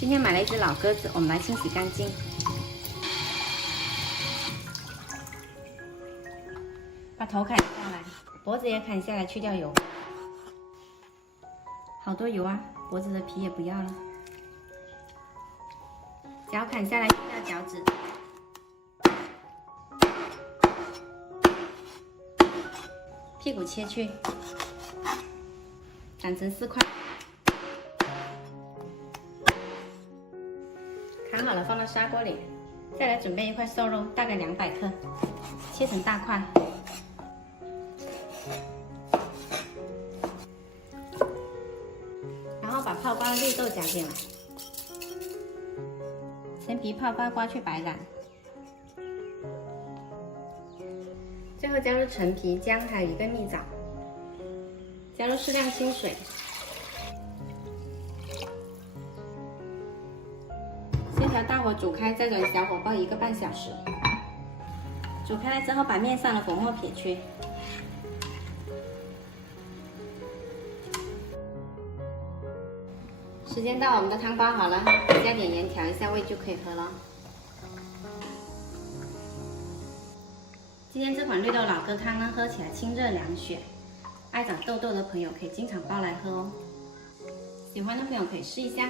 今天买了一只老鸽子，我们来清洗干净。把头砍下来，脖子也砍下来，去掉油。好多油啊，脖子的皮也不要了。脚砍下来，去掉脚趾。屁股切去，斩成4块。砍好了，放到砂锅里。再来准备一块瘦肉，大概200克，切成大块。然后把泡光的绿豆加进来，陈皮、泡发刮去白瓤。最后加入陈皮、姜，还有1个蜜枣，加入适量清水。先调大火煮开，再转小火爆1个半小时。煮开了之后，把面上的粉末撇去。时间到，我们的汤煲好了，加点盐调一下味就可以喝了。今天这款绿豆老鸽汤呢，喝起来清热凉血，爱长痘痘的朋友可以经常煲来喝哦。喜欢的朋友可以试一下。